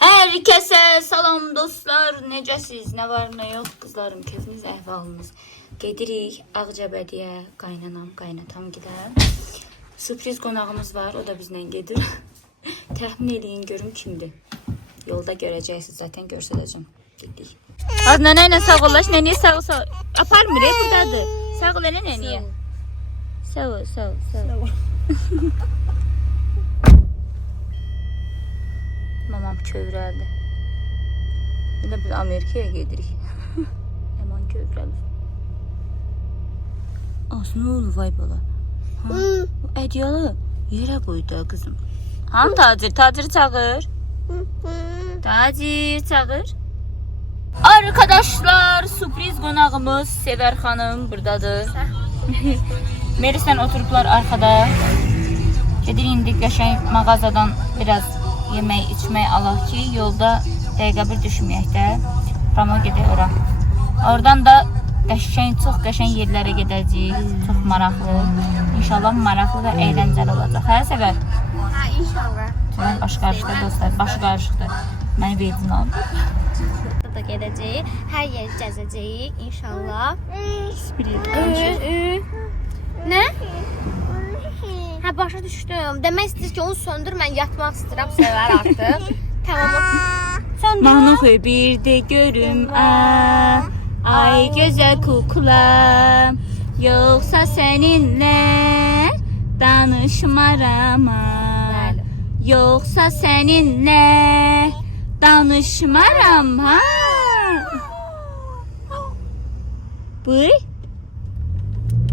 Herkese salam dostlar. Necəsiz? Nə var, nə yox? Qızlarım, keyfiniz, əhvalınız. Gedirik Ağcabədiyə, qaynanam, qaynatam gidən. Sürpriz qonağımız var, o da bizlə gedir. Təxmin eləyin, görün kimdir. Yolda görəcəksiniz, zaten göstərəcəm. Gedirik. Az nənə ilə sağolaş, nənəyə sağ ol. Aparmır, buradadır. Sağ ol, nənəyə. Sağ ol, sağ ol, sağ ol. Mamam kövrəldi. Yine biz Amerika'ya gedirik. Hemen kövrəldi. Az ne olur vay bala. Ha, bu ədyalı yerə qoydu kızım. Han Tacir, Tacir çağır. Tacir çağır. Arkadaşlar, sürpriz qonağımız Sever Hanım buradadır. Meris'ten oturuplar arkada. Gedir indi qəşəng mağazadan biraz yemək, içmək alaq ki, yolda dəqiqə bir düşməyək də. Ramo gedək ora. Oradan da qəşəng, çox qəşəng yerlərə gedəcəyik. Çox maraqlı. İnşallah maraqlı və əyləncəli olacaq. Hə, Səvər? Hə, inşallah. Səvər başı qarışıqdır dostlar, başı qarışıqdır. Məni verdin al. Burada da gedəcəyik. Hər yeri gəzəcəyik inşallah. Spirit. Nə? Hə, başa düşdüm. Demək istəyir ki, onu söndür, mən yatmaq istəyirəm, Sevər artıq. Tamam. Söndür. Mahnı oxuy, bir də görüm, ay gözəl kukla, yoxsa səninlə danışmaram, Bəli. yoxsa səninlə danışmaram, ha? Buyur.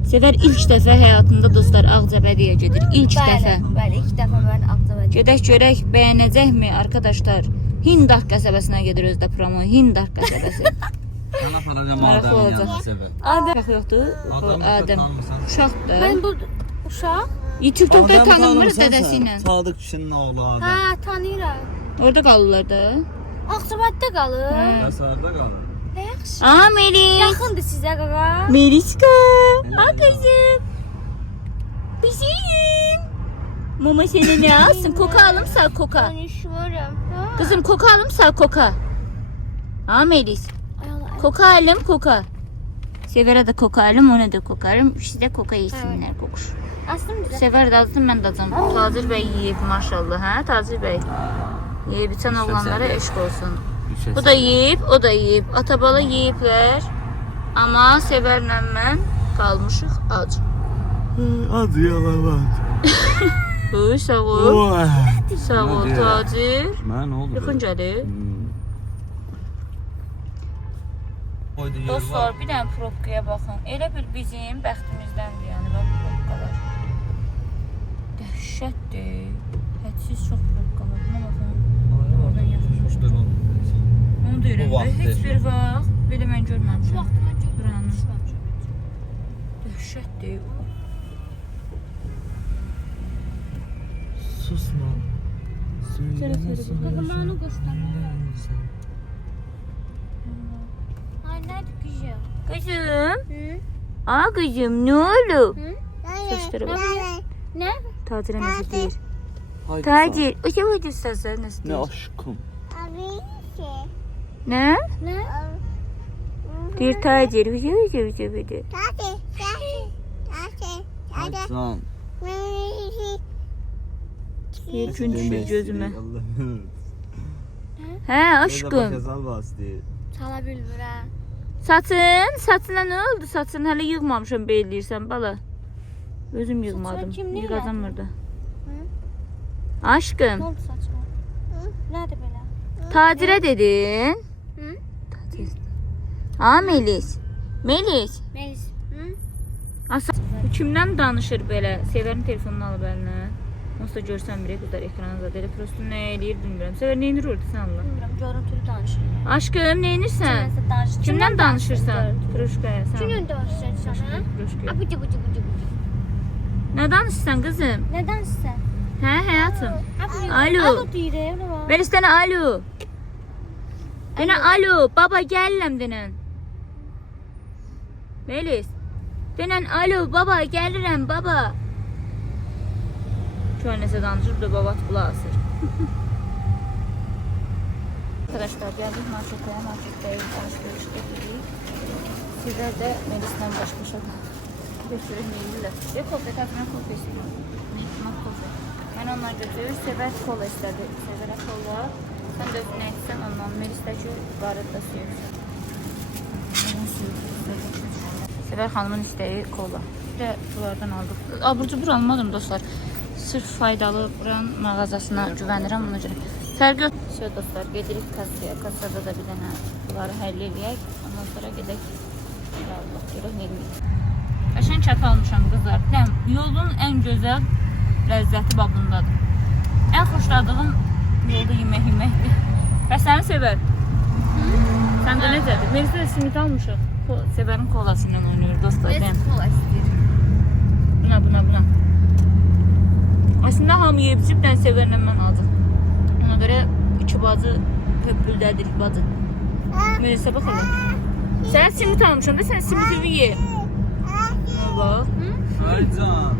Sever ilk dəfə həyatında dostlar Ağcabədiyə gedir. İlk dəfə. Bəli, ilk dəfə mən Ağcabədiyə. Gedək görək, bəyənəcəkmi arkadaşlar? Hindark qəsəbəsinə gedir özdə promo. Hindark qəsəbəsi. Sana paracam Maraqlı adamın olacaq. yanı Sever. Uşaq yoxdur. Adəm. Uşaqdır. Mən bu uşaq. TikTok'da tanınmır dədəsi ilə. Sadık kişinin oğlu adam. Hə, tanıyıram. Orada qalırlar da. Ağcabəddə qalır. Qəsarda qalır. Nə yaxşı. Aa Melis. Yaxındır sizə qaqa. Meliska. Aa kızım. Bizim. Mama seni ne alsın? Koka alımsa koka. Konuşmuram. Kızım koka alımsa koka. Aa Melis. Koka alım koka. Sever'e de koka alım, ona da koka alım. Siz de koka yesinler kokuş. Aslında bizə. Sever de alsın, ben de alacağım. Tacir Bey yiyip maşallah, ha Tacir Bey. Yiyip içen oğlanlara eşk olsun. Bu da yiyip, o da yiyip. Atabala yiyipler. Ama Sever'le ben kalmışık ac. Adı yalan. Uy sağ ol. Sağ ol Ne diyor? Tacir. Mən oldu? Yıkıncalı. Dostlar bir tane probkaya bakın. Elə bir bizim bəxtimizdendir yani bak probkalar. Dəhşətdir. Hədsiz çox probka var. Buna baxın. Oradan yaxınlaşdır. Onu deyirəm. Bu vaxt Heç bir vaxt belə mən görməmişəm. Vaxtı Buranı. Dəhşətdir. Susma. Qaqamanı göstərir. Ay, nədir qıcım? Kızım. Hı? Aa kızım ne oldu? Hı? Saçlara bak. Nə? Tacir'e nasıl değil? Haydi Tacir. O şey oydu sazlar nasıl Ne değil? aşkım. Ne? Nə? Bir tacir. Hücü. Haydi can. Bir gün düşür gözüme. Allah'ım. He aşkım. Bakazal bastı. Çala bilmirəm. Saçına ne oldu? Saçını hələ yığmamışam belləyirsən bala. Özüm yığmadım. Saçına kim nə Yığacam orada. Nə Aşkım. oldu saçma? Nədir belə? Tacirə dedin. Hı? Tacir. Aa Melis. Melis. Melis. Hı? Asa kimdən danışır belə? Severin telefonunu alıb əlinə. Onsuz da görsən bir qızlar ekrana da elə prosto nə eləyir bilmirəm. Sever nə edir orada sən Allah? Bilmirəm, görüntülü danışırıq. Aşkım nə edirsən? Kimsə danışır. Kimdən danışırsan? Proşkaya sən. Kimdən danışırsan sən? Proşkaya. Abucu bucu bucu bucu. Nə danışırsan qızım? Nədən istər? Hə həyatım. Alo. Alo deyirəm, nə var? Ben istene alo. Dene alo. Baba gelirəm denen. Melis. Denen alo baba gelirəm baba. Könləsə danışıb da baba qulaq asır. arkadaşlar geldik markete. Marketdeyim. Alışveriş edirik. Sizler de Melis'le baş başa götürülmeyirlər. Size kofe tadına kofe istiyorum. Neytma kofe. Ben onlar götürür. Sevər kola istedi. Sevərə kola. Sen de özüne etsen ondan. Melis'deki barıda suyu. Sevər xanımın istəyi kola. Bir de bunlardan aldık. Abur cubur almadım dostlar. Sırf faydalı buranın mağazasına güvənirəm ona görə. Fərqi yox. Şey dostlar, gedirik kasaya. Kasada da bir dənə bunları həll eləyək. Ondan sonra gedək. Allah görə verməyik. Qəşəng çat almışam qızlar. Biləm, yolun ən gözəl ləzzəti babındadır. Ən xoşladığım yolda yeməkdir. Və səni sevər. Sən də necədir? Melis'ə də simit almışıq. Sevərin kolası ilə oynayır dostlar. Biz kola istəyir. Buna. Aslında hamı yeyib dən sevərlə mən aldım. Ona görə iki bacı köprüldədir bacı. Melis'ə bax elə. Sən simit almışam da sən simiti ye. Bak. Aycan.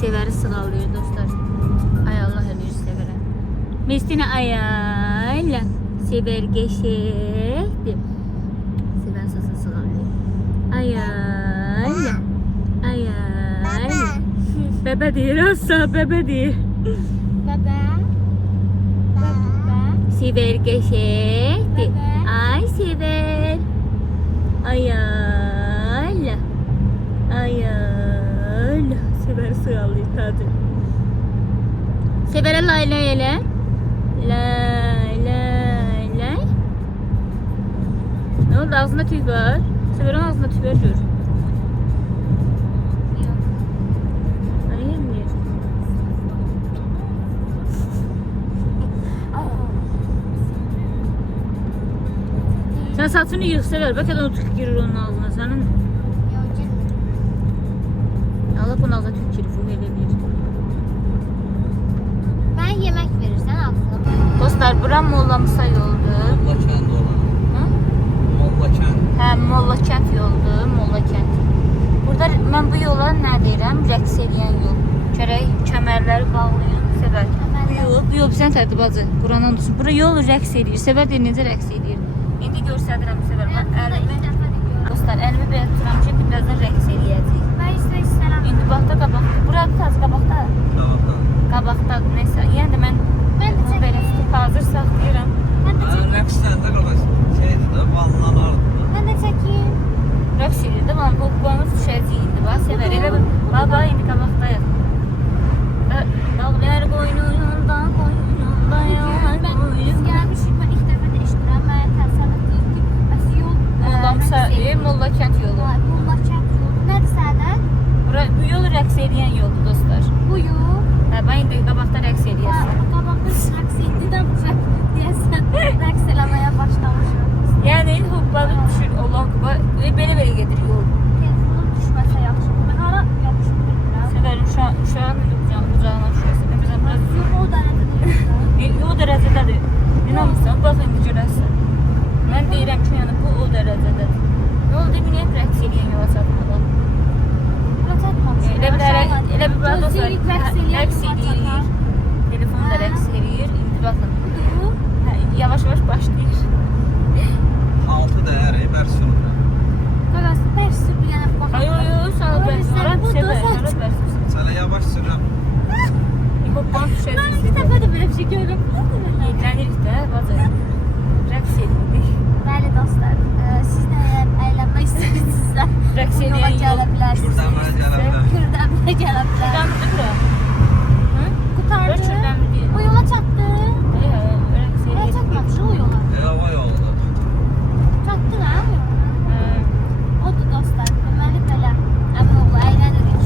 Severi sıralıyor dostlar. Ay Allah eləyir sevərə. Mestinə ayayla sever geçəkdir. Sever sası sıralıyor. Ayayla. Bebe deyir asla bebe deyir. Bebe. Sever geçəkdir. Ay sever. Ayayla. Sever sıralıyor tadı. Sever'e lay ele. Lay. Ne oldu ağzında tüy var? Sever'in ağzında tüy var gör. Arayamıyor. Sen saçını yığ Sever. Bak adam tük girir onun ağzına. Senin Allah bunun ağzına tük girir. Bu hele bir. Ben yemek verirsen ağzına. Dostlar bura Molla Musa yoldu. Molla kənd olan. Hı? Molla kənd. Hə, Molla kənd yoldu. Molla kənd. Burada mən bu yola nə deyirəm? Rəqs edən yol. Gərək kəmərləri bağlayın. Sevər. Bu yol bizən tədi bacı. Qurandan dursun. Bura yol rəqs edir. Sevər deyir necə rəqs edir. İndi göstərirəm Sevər. Mən əlimi dostlar, əlimi belə tuturam ki, birazdan rəqs eləyəcək. Ben istəyirəm. İndi baxda qabaqda. Burada taz qabaqda. Qabaqda nəsə. Yəni də mən bunu belə tutub hazır saxlayıram. Rəqsləndə qardaş. Şeydir də, ballanardı. Ben de çekeyim. Rəqs edir də, bu qonuz düşəcək indi. Bax Sevər. Elə baba indi qabaqdayıq. Dağlar boynundan yollar Ben boyun. biz gelmişik. Ben ilk defa de iştirəm. Mən təsəvvür etdim ki, bəs yol. Molla Musa, Molla kənd yolu. Molla kənd yolu. Nədir sədən? Bu yol rəqs edən yoldur dostlar. Bu yol. Hə, bax indi qabaqda rəqs eləyəsən. Qabaqda rəqs etdidən deyəsən. Rəqs eləməyə başlamışıq. Yəni hoppalı düşür Allah qaba. Belə gedir yol. Telefonum düşməsə yaxşı. Mən hara yapışıb bilmirəm. Sevərim şu an qucağına düşürsə. Bizə biraz Yox, o dərəcədə. o dərəcədədir. İnanmırsan, bax indi görərsən. Mən deyirəm ki, yəni bu o dərəcədədir. Yolda bir nəyət rəqs edən yola çatmadan. Elə bir bax dostlar, rəqs eləyir. Telefonu da rəqs eləyir. İndi baxın. Hə, yavaş-yavaş başlayır. 6 dəyər, bər sürür. Qaqası bəş sür bir yana bax. Ay, sağ ol, ben sonra Sevər, Sənə yavaş sürürəm. Hoppan Ben düşəcək. ilk defa da böyle bir şey gördüm. Yedlənirik də, bacı. Rəqs edirdik. Bəli dostlar, siz də əgər əylənmək istəyirsinizsə, Rəqs bu yola edən gələ yol. bilərsiniz. Kürdəməyə gələ bilər. Kürdəməyə gələ bilərsiniz. Qurtardı bura. Hı? Qutardı. Kürdəmli deyil. O yola çatdı. Rəqs Yola edirdik. çatmamışıq o yola. Hava yoludur. Çatdı ha o yola. Odur dostlar, deməli belə. Əmioğlu əylənirik.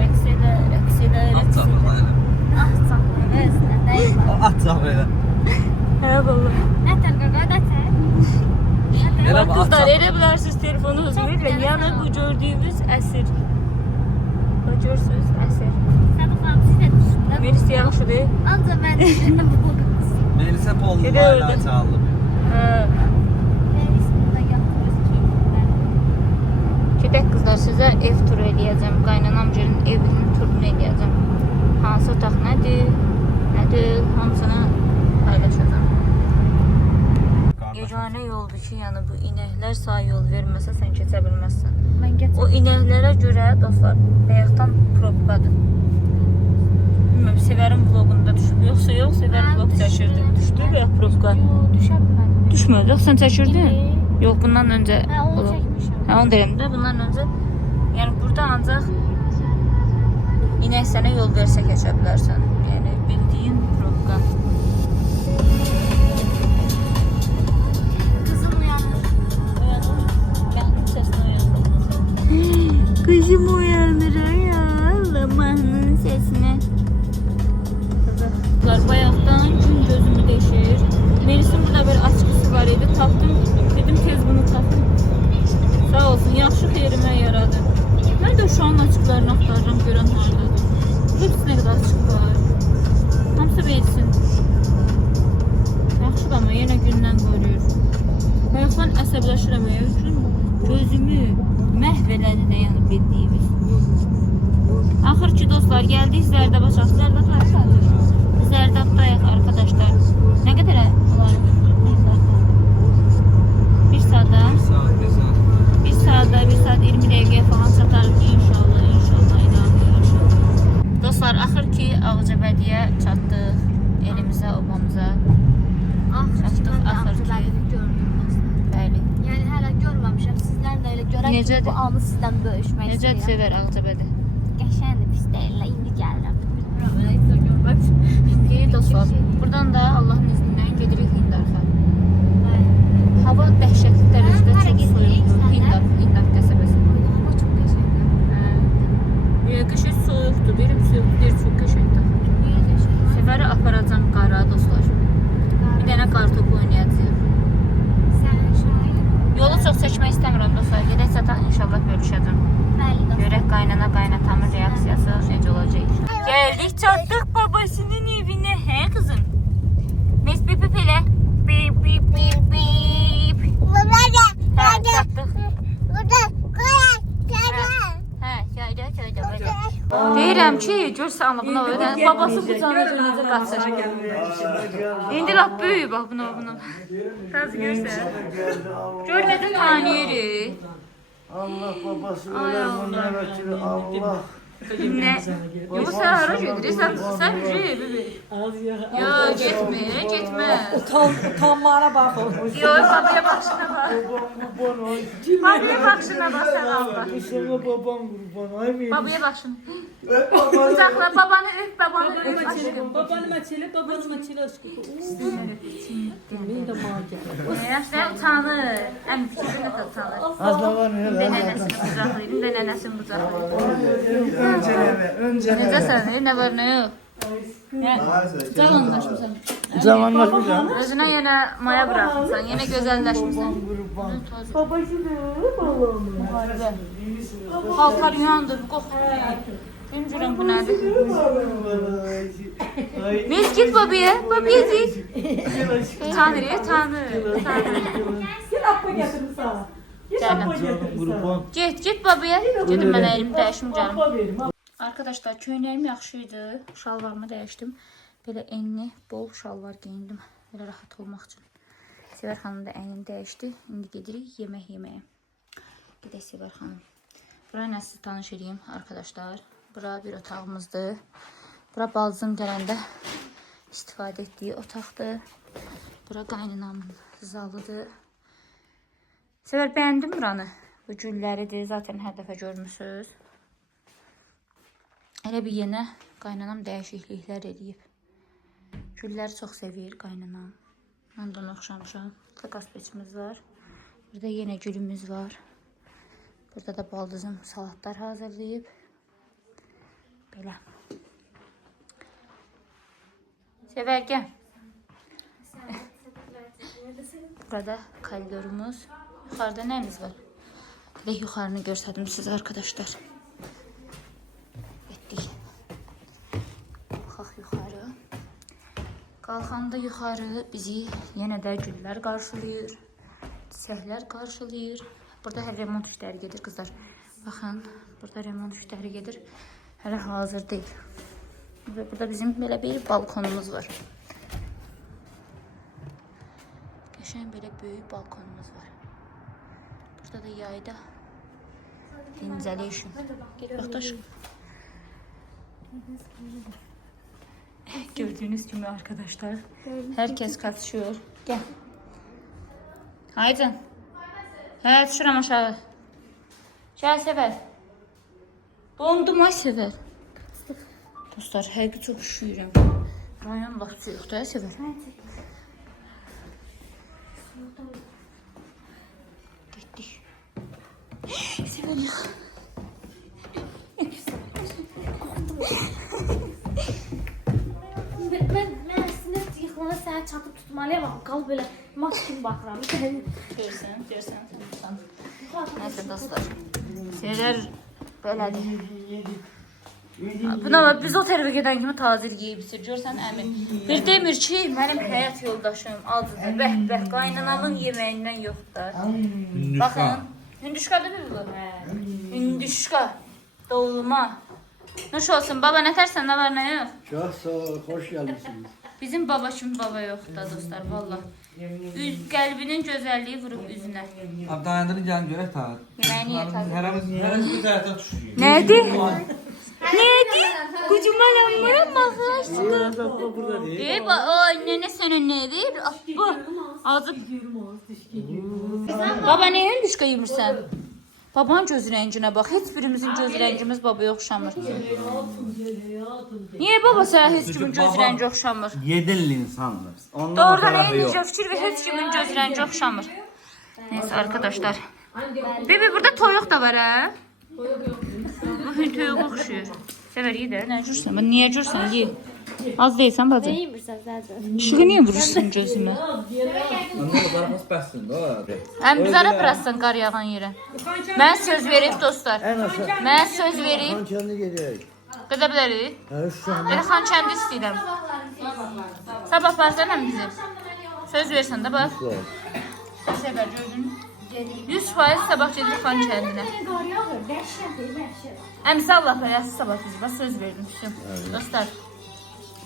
Rəqs edə. At çapırlar elə. Ah, çatdı. Nəsə, deyil. At çapır elə. Hə, vallahi. Nətər qaqa, nətər? Elə Bax bu at qızlar, çapır. elə bilərsiniz telefonu üzmürlə. Yəni bu gördüyünüz əsir. Bax görürsünüz, əsir. Sən baxam, siz də düşündüm. Melis yaxşıdır. Ancaq mən düşündüm bu qız. Melis'e pollu Elə bayrağı öyle. çaldı. Hə. Melis'lə yatırız keyiflər. Gedək qızlar, sizə ev turu eləyəcəm. Qaynanam gəlin evinin turunu eləyəcəm ki, yəni bu inəklər sağ yol verməsə sən keçə bilməzsən. Mən O inəklərə görə dostlar bayaqdan probkadır. Bilmirəm, Sevərin vlogunda düşüb yoxsa yox, Sevərin vlog çəkirdi. Düşdü bayaq probka. Yox, düşə bilmədim. Düşmədi, sən çəkirdin? Yox, bundan öncə. Hə, onu çəkmişəm. Hə, onu deyirəm də, bundan öncə. Yəni burada ancaq inək sənə yol versə keçə bilərsən. Yəni bildiyin probka. Qızım uyanır. Mahnının səsini uyandım. Kızım uyanır ya. Allah mahnının sesini. Bayaqdan gün gözümü deşir. Melis'in burada bir açıqlısı var idi. Tapdım. Dedim tez bunu tapdım. Sağ olsun. Yaxşı xeyrimə yaradı. Mən də uşağın açıqlarını axtarıram. Görən hardadır. Hepsi nə qədər açıq var. Hamısı Melis'in. Yaxşı ama yenə gündən qoruyur. Bayaqdan əsəbləşirəm. Gözümü məhv elədi də yəni bildiyimiz. Axır ki dostlar geldik Zərdabaşa. Zərdab haradadır? Zərdabdayıq arkadaşlar. Ne kadar var? Bir saatda. Bir saatda 1 saat 20 dəqiqəyə falan çatarıq inşallah. İnşallah. Dostlar axır ki Ağcabədiyə çatdıq. Elimizə, obamıza. Çatdıq axır ki. Bəli. Yəni hələ görməmişəm. Sizlər də elə görək ki, Necədir? bu anı sizdən bölüşmək Necədir istəyirəm. Sevər Ağcabədi? Qəşəngdir, pis deyil. İndi gəlirəm. Bilmirəm, elə heç görməmişəm. İndi dostlar, buradan da Allahın izniyle gedirik Hindarxa. Hava dəhşətli dərəcədə çox soyuqdur. Hindar qəsəbəsi. Hava çox qəşəngdir. Qışı soyuqdur, benim soyuqdur, çox qəşəngdir. Niyə qəşəng? Sevəri aparacam qara dostlar. Bir dənə kartopu oynayacağıq. Sən şair. Yolu çox çəkmək istəmirəm dostlar. Gedək çatan inşallah bölüşəcəm. Bəli, dostlar. Görək qaynana qaynatamın reaksiyası necə olacaq. Geldik çatdıq babasının evinə, hə qızım? Mes bip bip elə. Bip bip bip bip. Hə, çatdıq. Hə, köydə böyle. Deyirəm ki, görsə amma buna öyle. Babası qucağına necə qaçır. İndi lap böyük bax buna. Təzə görsən. Gör necə tanıyırıq. Allah babası öyle bunlar ötürü Allah. Ne? Yoxsa hara gedirsən? Sən bibi. Yo, getmə. Utanmağına bakın. Yo, babaya baxışına bax. Babaya baxışına bax sən Allah. Sana babam kurban ay benim. Babaya baxışına. Qucaqla babanı öp, babanı öp aşkım. Babanıma çile aşkım. Benim de mağdur. Sən utanır. Əm fikrini də utanır. Azla var ya. Bir də nənəsini qucaqlayır, bir də nənəsini qucaqlayır. Önce Necəsən? Nə var, nə yox? Cavanlaşmısan. Zamanlar güzel. Özünə yenə maya buraxmısan, yenə gözəlləşmirsən. Kurban. Paltar yandır, qoxdur. Bilmirəm bu nədir. Biz git babaya git. Tanrı. Gel appa getirdim sana. Gel Canım. appa getirdim sana. Kurban. Git babaya. Gedim mən əlimi dəyişim canım. Appa verim. Arkadaşlar köynəyim yaxşı idi. Şalvarımı dəyişdim. Belə enli, bol şalvar geyindim. Belə rahat olmaq üçün. Sevər xanım da əynini dəyişdi. İndi gedirik yemək yeməyə. Gedək Sevər xanım. Bura nə sizi tanış edeyim arkadaşlar. Bura bir otağımızdır. Bura baldızım gələndə istifadə etdiyi otaqdır. Bura qaynanamın zalıdır. Sevər bəyəndim buranı. Bu gülləridir. Zaten hər dəfə görmüsünüz. Elə bir yenə qaynanam dəyişikliklər edib. Gülləri çox sevir qaynanam. Mən də ona oxşamışam. Burada qazpeçimiz var. Burada yenə gülümüz var. Burada da baldızım salatlar hazırlayıb. Belə. Sevər gəl. Burada koridorumuz. Yuxarıda nəyimiz var? Gedək yuxarını göstərdim sizə arkadaşlar. Etdik. Qalxaq yuxarı. Qalxanda yuxarı bizi yenə də güllər qarşılayır. Çiçəklər qarşılayır. Burada hələ remont işləri gedir qızlar. Baxın, burada remont işləri gedir. Hələ hazır deyil. Və burada bizim belə bir balkonumuz var. Qəşəng belə böyük balkonumuz var. Burada da yayda dincəlik üçün. Get bax daş. Gördüğünüz gibi arkadaşlar, herkes katışıyor. Gel. Haydi. Hə, düşürəm aşağı. Gəl Səfər. Dondum ay Səfər. Dostlar, həqiqi çox üşüyürəm. Rayon laf soyuqdur ya Səfər. Getdik. Səfər ya. Mən əslində yıxılana sənə çatıb tutmalıyam, amma qalıb belə maç kimi baxıram. Görsən, sən tutan. Neyse dostlar. Şeyler belədir. Buna bax, biz o tərəfə gedən kimi tazir geyibsir. Görsən əmin. Bir demir ki, mənim həyat yoldaşım adıdır. Bəh, qaynanamın yeməyindən yoxdur. Baxın, hündüşkadır bir bu. Hündüşka, dolma. Nuş olsun, baba nə tərsən, nə var, nə yox? Çok sağ ol, hoş geldiniz. Bizim baba kimi baba yoxdur da dostlar, valla. Qəlbinin gözəlliyi vurub üzünə. Abi dayandırın gəlin görək ta. Yeməyi niyə tadı? Hərəmiz bir tərəfdən düşürük. Nədir? Nədir? Qucuma lanmıram baxın. Burada deyil. Ay nene sana ne ver? Bu azıcık. Baba ne hündüşka yemirsən? Babanın göz rənginə bax. Heç birimizin göz rəngimiz babaya oxşamır. Niyə baba sənə heç kimin göz rəngi oxşamır? Yedinli insanlarız. Doğrudan eynicə fikir və heç kimin göz rəngi oxşamır. Neyse arkadaşlar. Bebe burada toyuq da var ha. Bu hünd toyuq oxşuyur. Səvər ye də, nə cürsən? Ben niyə cürsən? Ye. Az deyilsən bacım. Neymirsən Zəzə? Işığı niyə vurursun gözümə? Ondan zarafız bəssin də o. Əm bizara bıraksın qar yağan yerə. Mən söz verib dostlar. Mən söz verib. Kendi gidiyoruz. Gedə bilərik. Şu an Elə xan kəndi istəyirəm. Sabah barsana bizi. Söz versən də bax. Səfər gördün. 100% sabah gedirik xan kəndinə. Əmsə Allah verəsi sabah bizi. Bax söz verdim. Dostlar.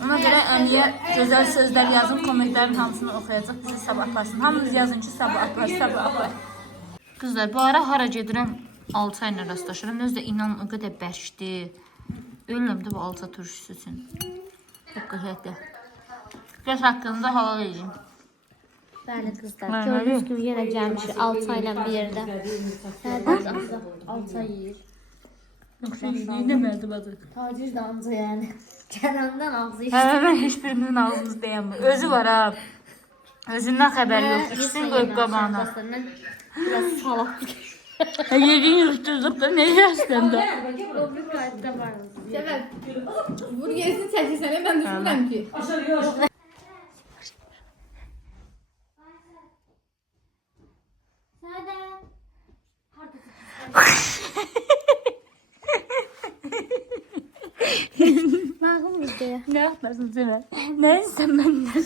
Ona görə əmiyə gözəl sözlər yazın, kommentlərin hamısını oxuyacaq, bizi sabah aparsın. Hamınız yazın ki, sabah apar, sabah apar. Qızlar, bu ara hara gedirəm, alça ilə rastlaşıram. Özdə inan o qədər bərkdir. Ölürəm də bu alça turşusu üçün. Çox qəşəngdir. Göz haqqında halal edeyim. Bəli qızlar, gördüyünüz kimi yenə gəlmişik alça ilə bir yerdə. Sədət alça yeyir. Demədi bacı. Tacir də anca yəni. Kənandan ağzı Hə, mən heç birimizin ağzımız deyəmir. Özü var ha. Özündən xəbəri yox. İkisini qoyub qabağına. Biraz salaq. Yediğin yurtsuzlukla ne yersən də? O bir qayıtda var. Səbəb, burgerisini çəkirsən, mən düşünürəm ki. Mağım bizdə. Ne yapmasın Səmər? Ne istəm məndən?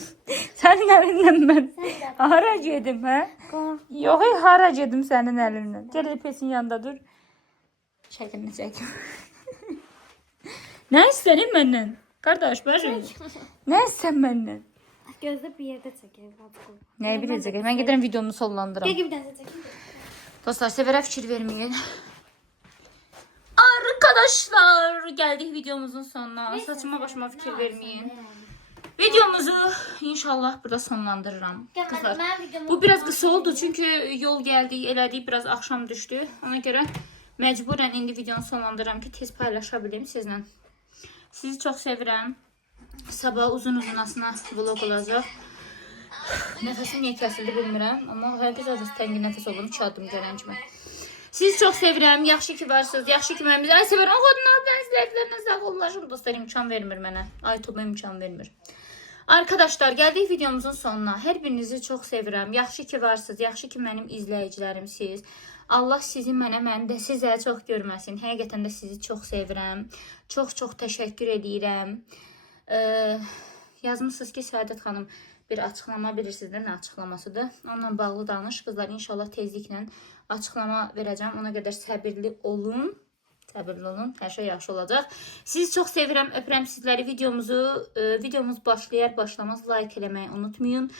Sənin əlindən mən hara gedim, hə? Yox, hara gedim sənin əlindən? Gəl pesin yanında dur. Şəkilini çəkim. Ne istənin məndən? Qardaş, bacım. Ne istən məndən? Gözdə bir yerdə çəkir. Nəyi biləcək? Mən gedirəm videomu sonlandıram. Gəl bir dənə çəkin. Dostlar, Səfərə fikir verməyin. Arkadaşlar, geldik videomuzun sonuna. Saçıma başıma fikir vermeyin. Videomuzu inşallah burada sonlandırıram. Kızlar, bu biraz kısa oldu çünkü yol geldi, elədik, biraz akşam düştü. Ona göre mecburen indi videonu sonlandırıram ki tez paylaşabileyim sizlə. Sizi çok sevirəm. Sabah uzun asına vlog olacaq. Nefesim niye kesildi bilmirəm, amma hər biz azız təngi nəfəs olum, 2 adım görən kimi. Sizi çok sevirəm, yaxşı ki varsınız, yaxşı ki mən bizi ay sevirəm. O kadar ben sizlərlə sağ olun. Dostlar imkan vermir mənə. YouTube'a imkan vermir. Arkadaşlar geldik videomuzun sonuna. Hər birinizi çok sevirəm. Yaxşı ki varsınız, yaxşı ki mənim izləyicilərimsiz. Allah sizi mənə, mən də sizə çox görməsin. Həqiqətən də sizi çox sevirəm. Çox təşəkkür edirəm. Yazmışsınız ki, Səadət xanım bir açıqlama bilirsiniz də nə açıqlamasıdır. Onunla bağlı danış. Qızlar inşallah tezliklə açıqlama verəcəm. Ona qədər səbirli olun. Səbirli olun. Hər şey yaxşı olacaq. Sizi çox sevirəm. Öpürəm sizləri. Videomuz başlayar başlamaz like eləməyi unutmayın.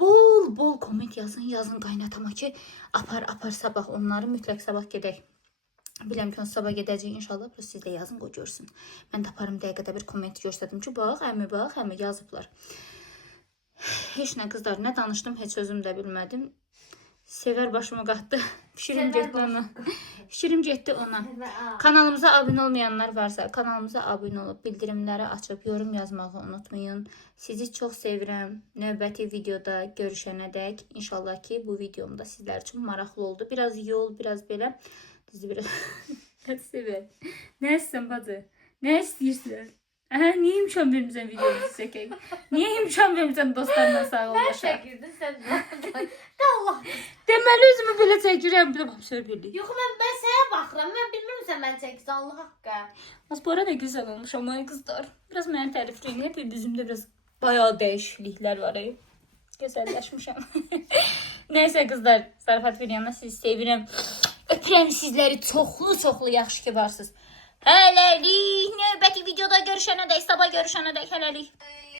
bol komment yazın qaynatama ki, apar sabah onları, mütləq sabah gedək. Biləm ki, sabah gedəcək inşallah, siz də yazın, qoy görsün. Mən taparım dəqiqədə bir komment göstərdim ki, bax, əmi yazıblar. Heç nə qızlar, nə danışdım, heç özüm də bilmədim. Sevər başımı qatdı. Fikrim getdi ona. Kanalımıza abunə olmayanlar varsa, kanalımıza abunə olub, bildirimləri açıb, yorum yazmağı unutmayın. Sizi çox sevirəm. Növbəti videoda görüşənədək. İnşallah ki, bu videom da sizlər üçün maraqlı oldu. Biraz yol, biraz belə. Düzdür, biraz sevər. Nə istəyirsən bacı? Nə istəyirsən? Niyə imkan vermirsən videomuzu çəkək? Niyə imkan vermirsən dostlarla sağollaşaq? Çəkirdin sən. Da Allah. Deməli özümü belə çəkirəm. Bir də söz birlik. Yox, mən sənə baxıram. Mən bilmirəm sən mən çəkirsən Allah haqqı. Bu arada güzel olmuş ama kızlar. Biraz mənə tərifləyin. Hep yüzümdə biraz bayağı dəyişikliklər var. Gözəlləşmişəm. Neyse kızlar, zarafat bir yana sizi sevirəm. Öpürəm sizləri çoxlu yaxşı ki varsınız. Hələlik, növbəti videoda görüşənədək, sabah görüşənədək hələlik.